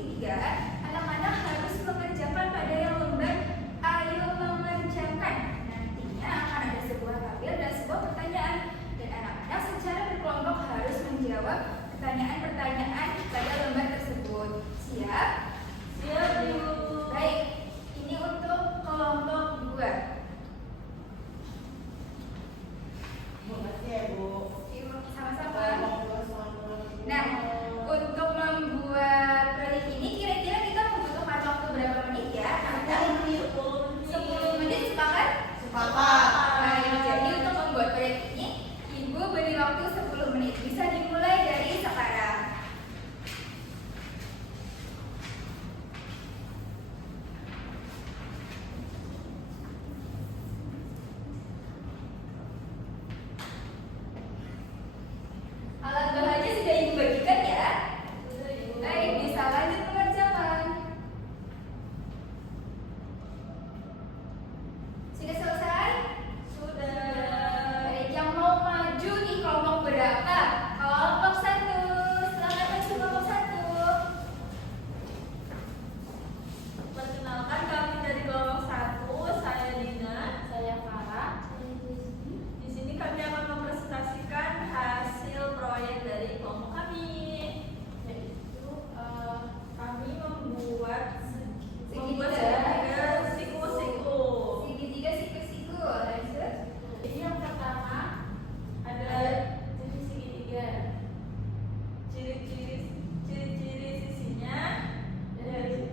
segitiga, anak-anak harus mengerjakan pada yang lembar ayo mengerjakan. Nantinya akan ada sebuah tabel dan sebuah pertanyaan, dan anak-anak secara berkelompok harus menjawab pertanyaan-pertanyaan pada lembar tersebut. Siap? Siap, Bu. Baik, ini untuk kelompok 2. Makasih ya, Bu. Sama-sama. Nah, untuk membuat proyek ini kira-kira kita membutuhkan waktu berapa menit ya? 10 menit, sepakat? Baik, jadi untuk membuat proyek ini, Ibu beri waktu 10 menit. Bisa dimulai dari sekarang. Alat bahannya sudah Ibu bagikan ya? Baik, bisa lanjut mengerjakan. Sudah selesai? Baik, yang mau maju di kelompok berapa? Kelompok 1. Selamat maju kelompok 1. Perkenalkan, kami dari kelompok 1. Saya Dina. Saya Farah. Di sini kami akan mempresentasikan hasil proyek dari kelompok kami, yaitu kami membuat segitiga siku-siku. Segitiga siku-siku. Lanjut. Jadi yang pertama Ada jenis segitiga. ciri-ciri sisinya, yaitu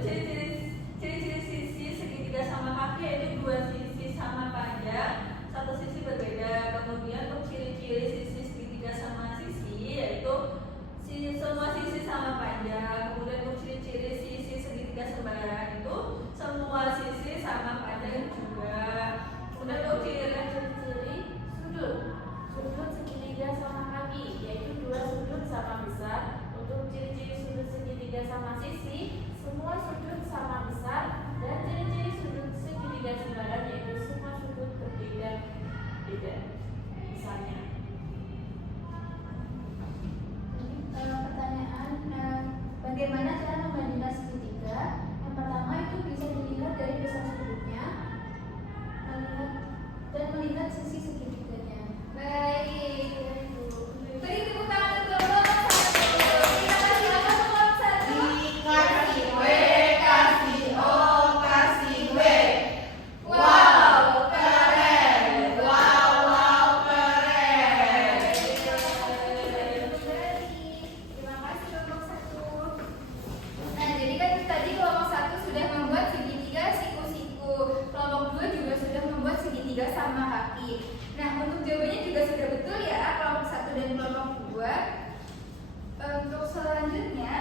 ciri-ciri sisi segitiga sama kaki, yaitu dua sisi sama panjang, satu sisi berbeda. Kemudian untuk ciri-ciri sisi segitiga sama sisi, yaitu semua sisi sama panjang. Kemudian untuk ciri-ciri sisi segitiga sembarangan itu semua sisi sama panjang juga. Kemudian untuk Ciri-ciri sudut segitiga sama kaki, yaitu dua sudut sama besar. Untuk ciri-ciri sudut segitiga sama sisi, semua sudut sama besar. Dan ciri-ciri sudut segitiga sembaran, yaitu semua sudut berbeda-beda. Misalnya, Pertanyaan, bagaimana cara membandingkan segitiga? Yang pertama itu bisa dilihat dari besar sudutnya, melihat sisi segitiganya. Baik. Beri tepuk tangan untuk kelompok 1. Terima kasih apa kelompok 1? Kasih W, kasih O, kasih W. Wow, keren. Wow, keren. Terima kasih kelompok 1. Nah, jadi kan tadi kelompok 1 sudah membuat segitiga siku-siku. Kelompok 2 juga sudah membuat segitiga sama kaki. Nah, untuk jawabannya juga sudah betul ya, kelompok 1 dan kelompok 2. Untuk selanjutnya,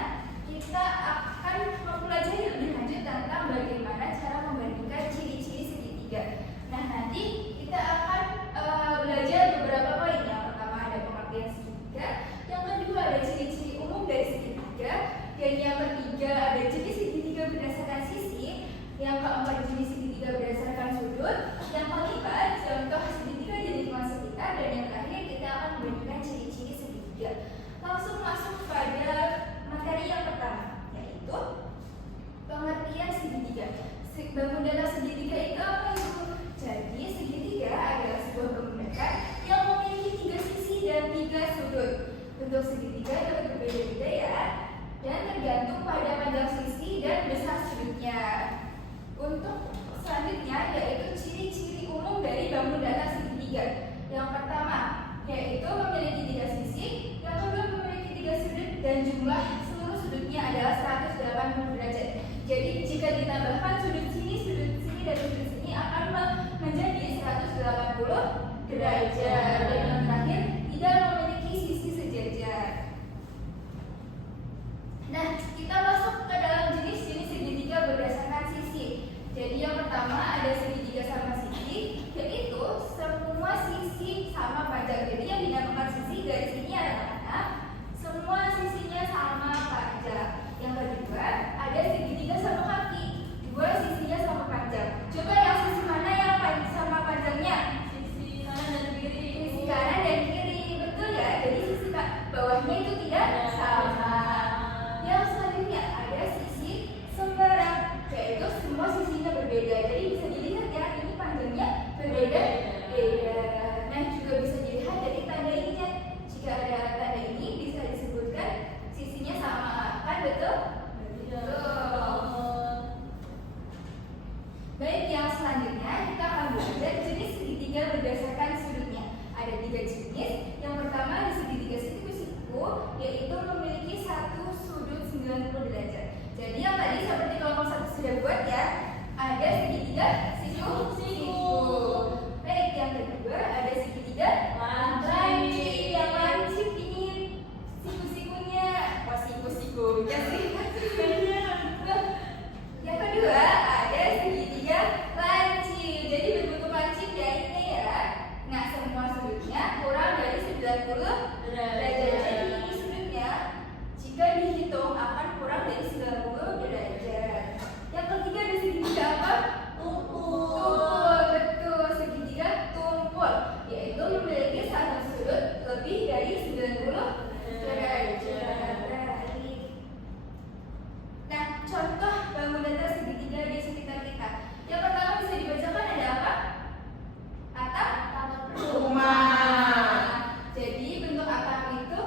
kita akan mempelajari lebih lanjut tentang bagaimana cara membandingkan ciri-ciri segitiga. Nah, nanti kita akan belajar beberapa poin. Yang pertama ada pengertian segitiga, yang kedua ada ciri-ciri umum dari segitiga, dan yang ketiga ada jenis segitiga berdasarkan sisi, yang keempat jenis segitiga berdasarkan sudut, yang kelima contoh segitiga di lingkungan sekitar, dan yang terakhir kita akan membandingkan ciri-ciri segitiga. Langsung masuk pada materi yang pertama, yaitu pengertian segitiga. Bangun datar segitiga itu apa itu? Jadi segitiga adalah sebuah bangun datar yang memiliki 3 sisi dan 3 sudut. Bentuk segitiga dapat berbeda-beda ya, dan tergantung pada panjang sisi dan besar sudutnya. Untuk selanjutnya yaitu ciri-ciri umum dari bangun datar segitiga. Yang pertama yaitu memiliki 3 sisi, yang kedua memiliki 3 sudut, dan jumlah seluruh sudutnya adalah 180 derajat. Jadi jika ditambahkan sudut sini, dan sudut sini akan menjadi 180 derajat. Dan yang terakhir tidak memiliki sisi sejajar. Nah, kita masuk ke dalam jenis-jenis segitiga berdasarkan sisi. Jadi yang pertama ada segitiga sama sisi, yaitu semua sisi sama panjang. Jadi yang dinamakan sisi contoh bangunan segitiga di sekitar kita. Yang pertama bisa dibacakan ada apa? Atap rumah. Jadi bentuk atap itu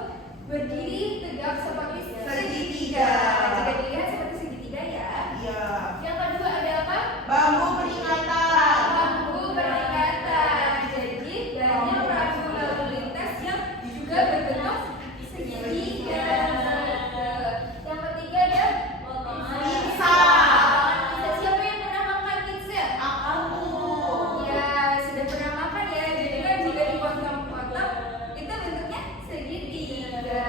berdiri tegak seperti segitiga. Jika dilihat seperti segitiga ya. Iya. Yang kedua ada apa? Bambu peringatan. Lampu peringatan. Jadi banyak rambu lalu lintas yang juga berbentuk segitiga. Yang ketiga ada Pizza. pizza. Siapa yang pernah makan pizza? Aku. Ya, sudah pernah makan ya. Jadi kan jika dipotong-potong itu bentuknya segitiga.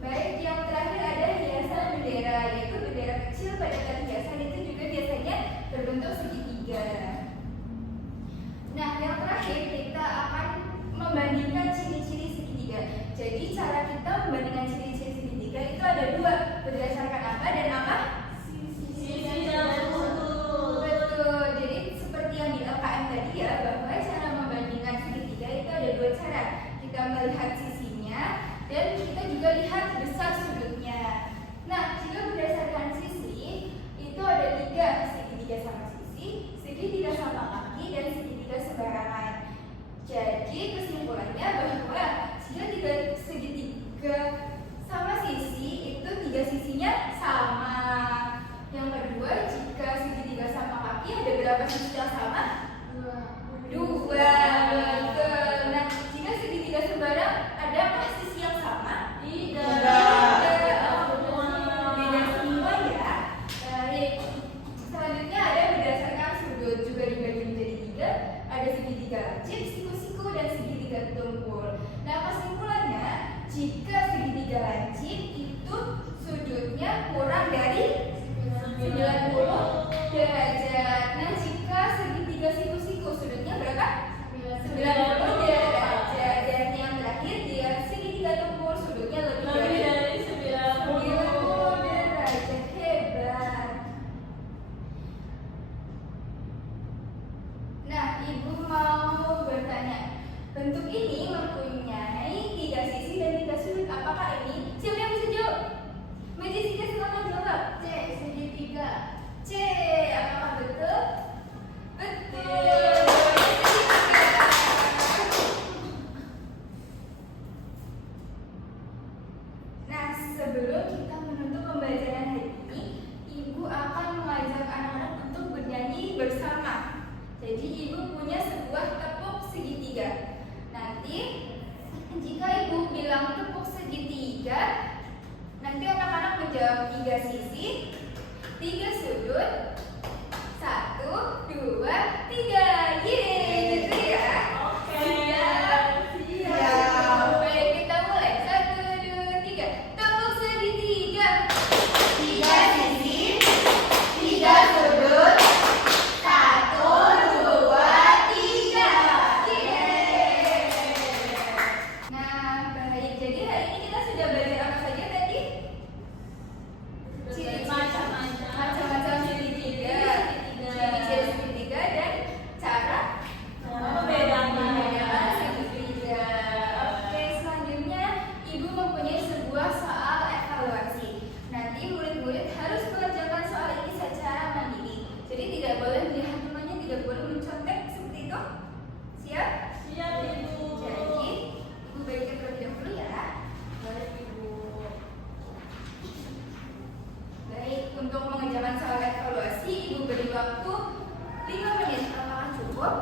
Baik, yang terakhir ada hiasan bendera, yaitu bendera kecil pada tali hiasan itu juga biasanya berbentuk segitiga. Nah, yang terakhir kita akan membandingkan ciri-ciri segitiga. Jadi cara kita membandingkan ciri-ciri segitiga itu ada dua, berdasarkan apa dan apa? Betul. Jadi seperti yang di LKM tadi ya, bahwa cara membandingkan segitiga itu ada dua cara. Kita melihat sisinya dan kita juga lihat besar sudutnya. Nah, jika berdasarkan sisi itu ada tiga, segitiga sama sisi, segitiga sama kaki, dan segitiga sembarangan. Jadi kesimpulannya bahwa jika tiga segitiga sama sisi itu tiga sisinya sama. Yang kedua, jika segitiga sama kaki ada berapa sisi yang sama? Dua. Betul. Nah, jika segitiga sembarang ada apa sisi yang sama? Tidak. Beda semua ya. Baik. Selanjutnya ada berdasarkan sudut juga dibagi menjadi tiga. Ada segitiga lancip, siku-siku, dan segitiga tumpul. Nah, kesimpulannya jika segitiga lancip itu sudutnya kurang dari 90 derajat. Nah, jika segitiga siku-siku sudutnya berapa? 90 derajat. Dan yang terakhir dia segitiga tumpul sudutnya lebih dari 90 derajat. Hebat. Nah, ibu mau bertanya, bentuk ini mempunyai tiga sisi dan tiga sudut. Apakah ini? Siapa yang bisa jawab? Majessica silakan jawab. C, segitiga. C, apakah betul? Betul. Segitiga. Nah, sebelum kita menutup pembelajaran hari ini, ibu akan mengajak anak-anak untuk bernyanyi bersama. Jadi ibu punya sebuah tepuk segitiga. Nanti jika ibu bilang tepuk segitiga, nanti anak-anak menjawab tiga sisi, tiga sudut, 1, 2, 3. Yeay, gitu ya. Siap. Baik, kita mulai. 1, 2, 3. Tepuk segitiga. Tiga sisi, tiga sudut. 1, 2, 3. Yeay. Nah, baik. Jadi hari ini kita sudah belajar apa saja tadi? Macam-macam segitiga, ciri-ciri segitiga dan cara membedakan segitiga. Oke, selanjutnya ibu mempunyai sebuah soal evaluasi. Nanti murid-murid harus mengerjakan soal ini secara mandiri. Jadi tidak boleh melihat temannya, tidak boleh mencontek seperti itu. Siap? Jadi ibu baiknya terlebih dahulu ya. Baik, untuk mengerjakan soal evaluasi ibu beri waktu 5 menit. Apakah cukup?